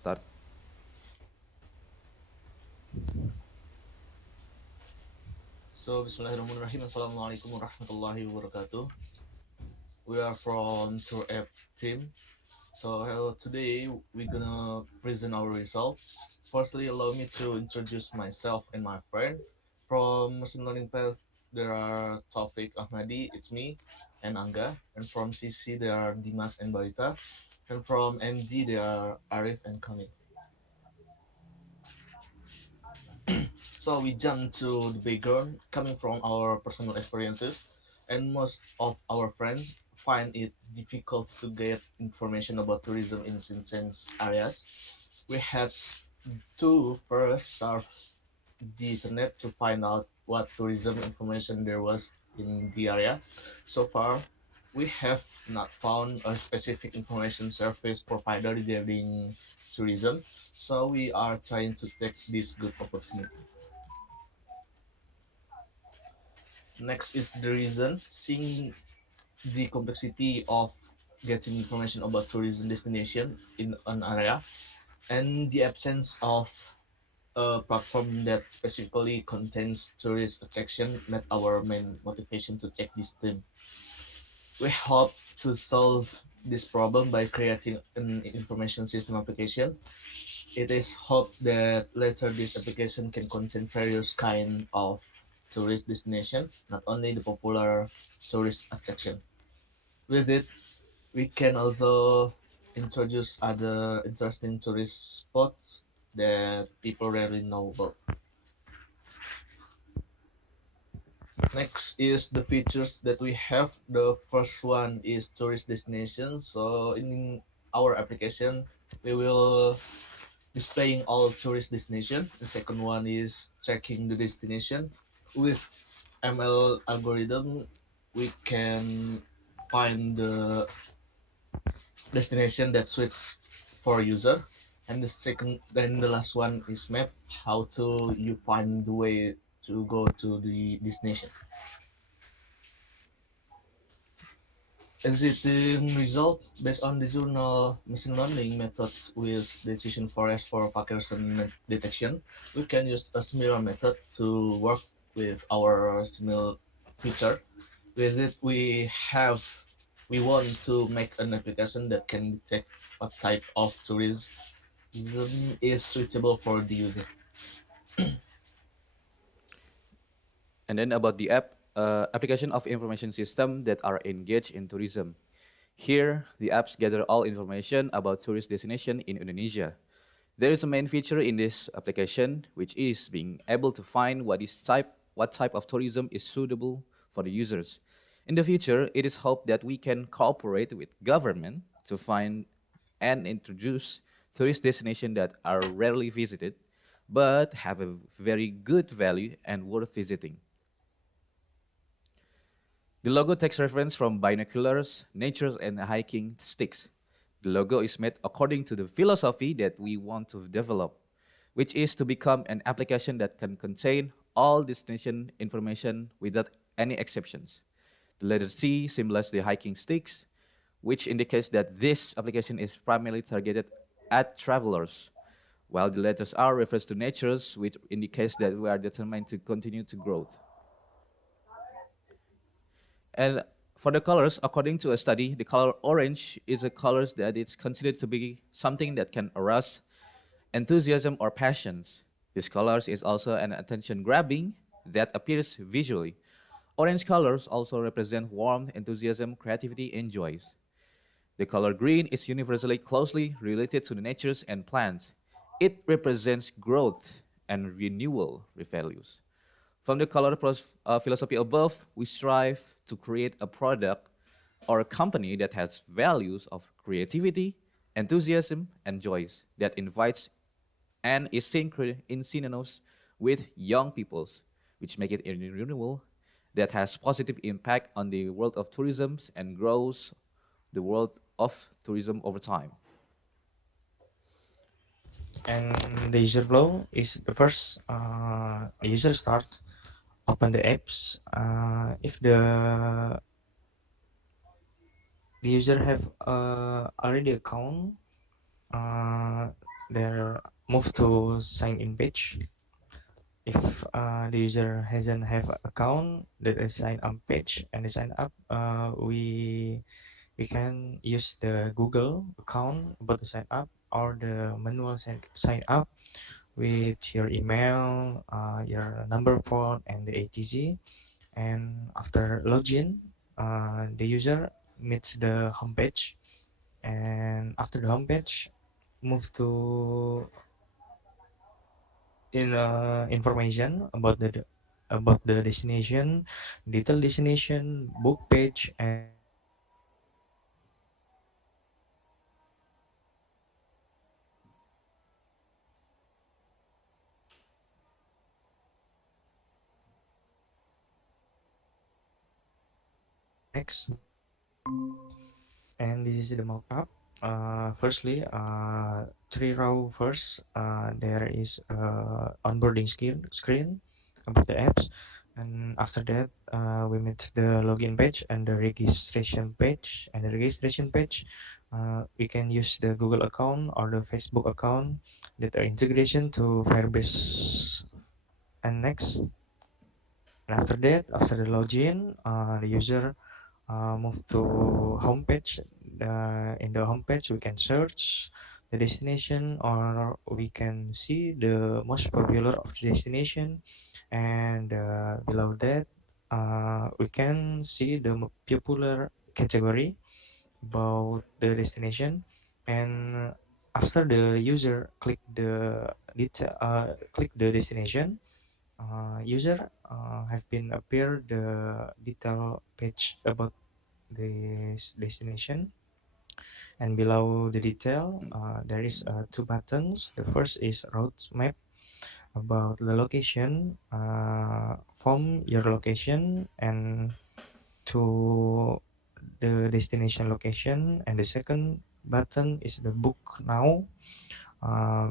start. So, Bismillahirrahmanirrahim. Assalamualaikum warahmatullahi wabarakatuh. We are from TOOR app team. So, today we're gonna present our result. Firstly, allow me to introduce myself and my friend. From machine learning path, there are Taufik Ahmadi, it's me, and Angga. And from CC, there are Dimas and Barita. And from MD, there are Arif and Kamil. So we jump to the background coming from our personal experiences, and most of our friends find it difficult to get information about tourism in certain areas. We had to first surf the internet to find out what tourism information there was in the area. So far, we have not found a specific information service provider regarding tourism, so we are trying to take this good opportunity. Next is the reason, seeing the complexity of getting information about tourism destination in an area and the absence of a platform that specifically contains tourist attraction met our main motivation to take this theme. We hope to solve this problem by creating an information system application. It is hoped that later this application can contain various kind of tourist destination, not only the popular tourist attraction. With it, we can also introduce other interesting tourist spots that people rarely know about. Next is the features that we have. The first one is tourist destination. So in our application, we will displaying all tourist destination. The second one is tracking the destination. With ML algorithm, we can find the destination that suits for user. And the second, then the last one is map. How to you find the way to go to the destination. Existing result based on the journal machine learning methods with decision forest for Parkinson detection, we can use a similar method to work with our similar feature. With it, we want to make an application that can detect what type of tourism is suitable for the user. And then about the application of information system that are engaged in tourism. Here, the apps gather all information about tourist destination in Indonesia. There is a main feature in this application, which is being able to find what type of tourism is suitable for the users. In the future, it is hoped that we can cooperate with government to find and introduce tourist destinations that are rarely visited, but have a very good value and worth visiting. The logo takes reference from binoculars, nature, and hiking sticks. The logo is made according to the philosophy that we want to develop, which is to become an application that can contain all destination information without any exceptions. The letter C symbolizes the hiking sticks, which indicates that this application is primarily targeted at travelers, while the letters R refers to natures, which indicates that we are determined to continue to growth. And for the colors, according to a study, the color orange is a color that is considered to be something that can arouse enthusiasm or passions. This color is also an attention grabbing that appears visually. Orange colors also represent warmth, enthusiasm, creativity, and joy. The color green is universally closely related to the natures and plants. It represents growth and renewal values. From the color philosophy above, we strive to create a product or a company that has values of creativity, enthusiasm, and joy that invites and is in synonymous with young peoples, which make it a renewal that has positive impact on the world of tourism and grows the world of tourism over time. And the user flow is the first the user start open the apps. If the user have already account, uh, there move to sign in page. If the user hasn't have an account, there is sign up page and the sign up. We can use the Google account about the sign up or the manual sign up with your email, your number phone, and the ATZ. And after login, the user meets the homepage, and after the homepage, move to information about the destination, detailed destination, book page, and next. And this is the mockup. Firstly, 3 row first. There is onboarding screen about the apps, and after that, we meet the login page and the registration page. And the registration page, we can use the Google account or the Facebook account that are integration to Firebase. And next, and after that, after the login, the user move to homepage. In the homepage, we can search the destination, or we can see the most popular of the destination. And below that, we can see the popular category about the destination. And after the user click the destination, user have been appear the detail page about this destination. And below the detail, there is two buttons. The first is route map about the location, from your location and to the destination location. And the second button is the book now,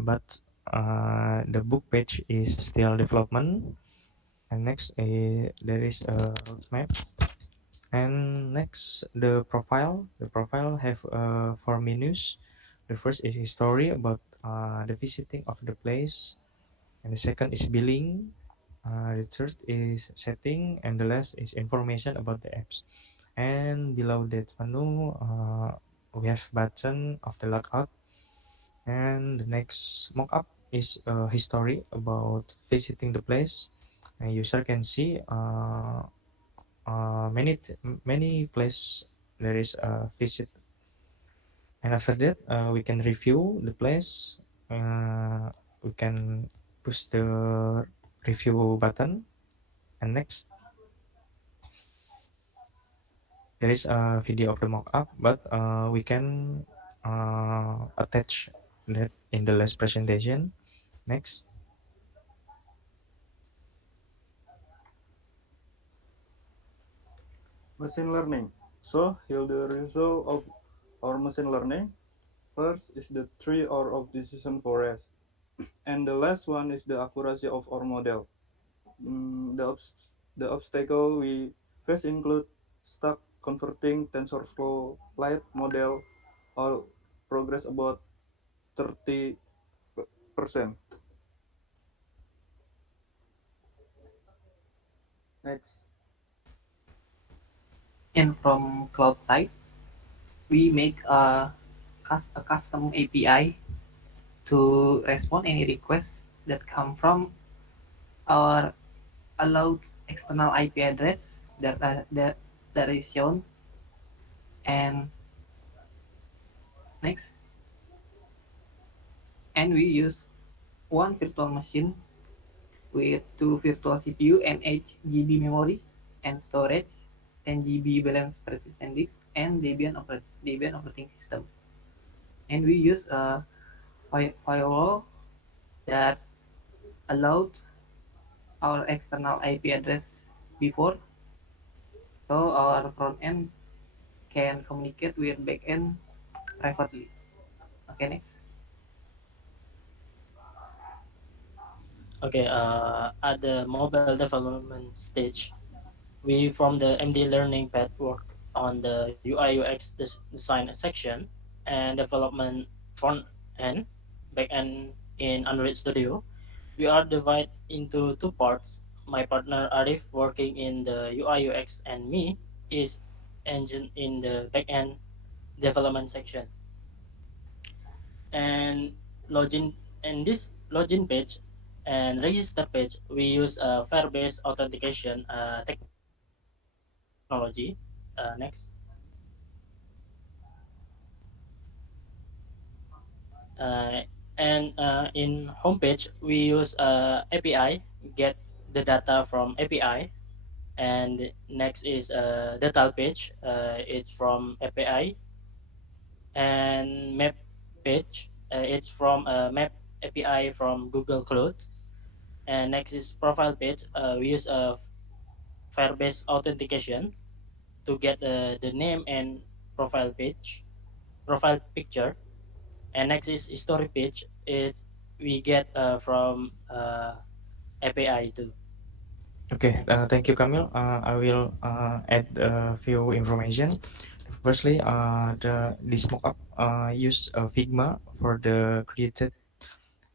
but the book page is still development. And next, there is a route map. And next, the profile have four menus. The first is history about the visiting of the place, and the second is billing, the third is setting, and the last is information about the apps. And below that menu, we have button of the logout. And the next mockup is history about visiting the place. And user can see many place there is a visit. And after that, we can review the place. We can push the review button. And next, there is a video of the mock-up, but we can attach that in the last presentation. Next. Machine learning. So here the result of our machine learning. First is the tree or of decision forest, and the last one is the accuracy of our model. The obstacle we face include stuck converting TensorFlow Lite model or progress about 30%. Next. And from cloud side, we make a custom API to respond any requests that come from our allowed external IP address that is shown. And next, and we use one virtual machine with two virtual CPU and 8 GB memory and storage, 10 GB balanced persistent disk, and Debian operating system. And we use a firewall that allowed our external IP address before, so our front end can communicate with back end privately. Okay, next. Okay, at the mobile development stage, we from the MD learning path work on the UI UX design section and development front end, backend in Android Studio. We are divided into two parts. My partner Arif working in the UI UX and me is engine in the backend development section. And login in this login page and register page, we use a Firebase authentication technology. Next. In homepage, we use API, get the data from API. And next is detail page. It's from API. And map page. It's from map API from Google Cloud. And next is profile page. We use Firebase authentication to get the name and profile page, profile picture. And next is story page. It's we get from API too. Okay, Next. thank you, Kamil. I will add a few information. Firstly, this mockup use Figma for the created,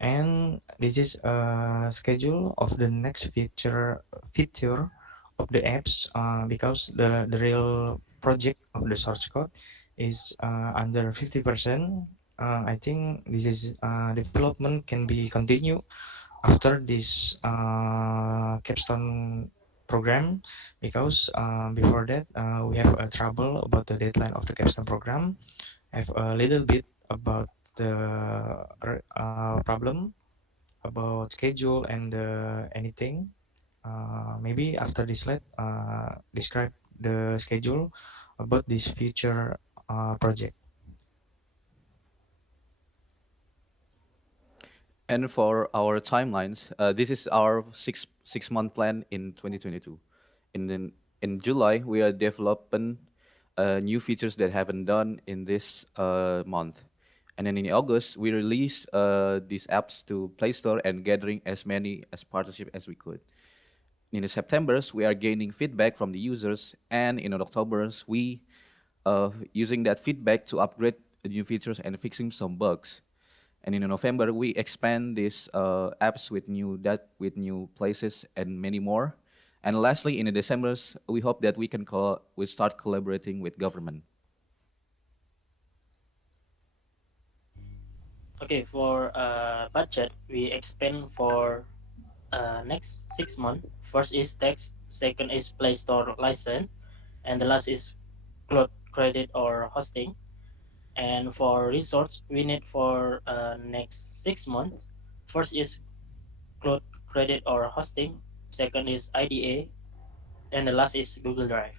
and this is a schedule of the next feature of the apps, because the real project of the source code is under 50%. I think this is development can be continued after this capstone program, because before that we have a trouble about the deadline of the capstone program, have a little bit about the problem about schedule and anything. Maybe after this slide, describe the schedule about this future project. And for our timelines, this is our six month plan in 2022. In the, in July, we are developing new features that haven't done in this month, and then in August we release these apps to Play Store and gathering as many as partnership as we could. In the September's, we are gaining feedback from the users, and in October's, we using that feedback to upgrade the new features and fixing some bugs. And in November, we expand these apps with new places and many more. And lastly, in the December's, we hope that we start collaborating with government. Okay, for budget, we expand for next 6 months. First is tax, second is Play Store license, and the last is cloud credit or hosting. And for resource, we need for next 6 months. First is cloud credit or hosting, second is IDA, and the last is Google Drive.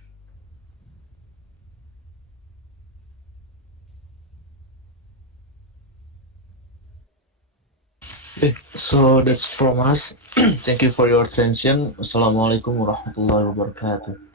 Okay, so that's from us. Thank you for your attention. Assalamualaikum warahmatullahi wabarakatuh.